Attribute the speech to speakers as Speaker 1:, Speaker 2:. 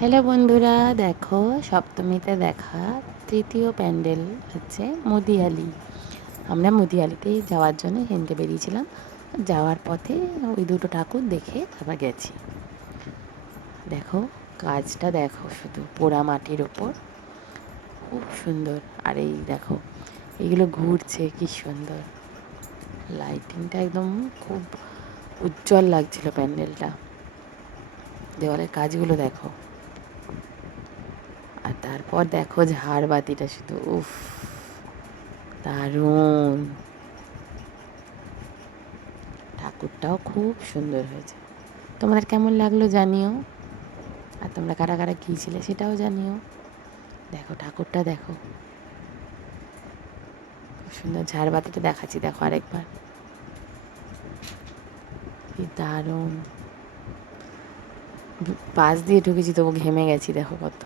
Speaker 1: Hello বন্ধুরা, দেখো সপ্তমীতে দেখা তৃতীয় প্যান্ডেল হচ্ছে মুদিয়ালি। আমরা মুদিয়ালিতেই যাওয়ার জন্য হেনতে বেরিয়েছিলাম। যাওয়ার পথে ওই দুটো ঠাকুর দেখে তারপর গেছি। দেখো, কাজটা দেখো শুধু পোড়া মাটির ওপর। খুব সুন্দর। আর এই দেখো এগুলো ঘুরছে, কি সুন্দর। লাইটিংটা একদম খুব উজ্জ্বল লাগছিল প্যান্ডেলটা। দেওয়ালের কাজগুলো দেখো। তারপর দেখো ঝাড়বাতিটা শুধু উফ, দারুণ। ঠাকুরটাও খুব সুন্দর হয়েছে। তোমাদের কেমন লাগল জানিও। আর তোমরা কারা কারা গিয়েছিলে সেটাও জানিও। দেখো, ঠাকুরটা দেখো। খুব সুন্দর ঝাড়বাতিটা দেখাচ্ছি, দেখো আরেকবার। কি দারুণ। পাশ দিয়ে ঢুকেছি, তবু ঘেমে গেছি, দেখো কত।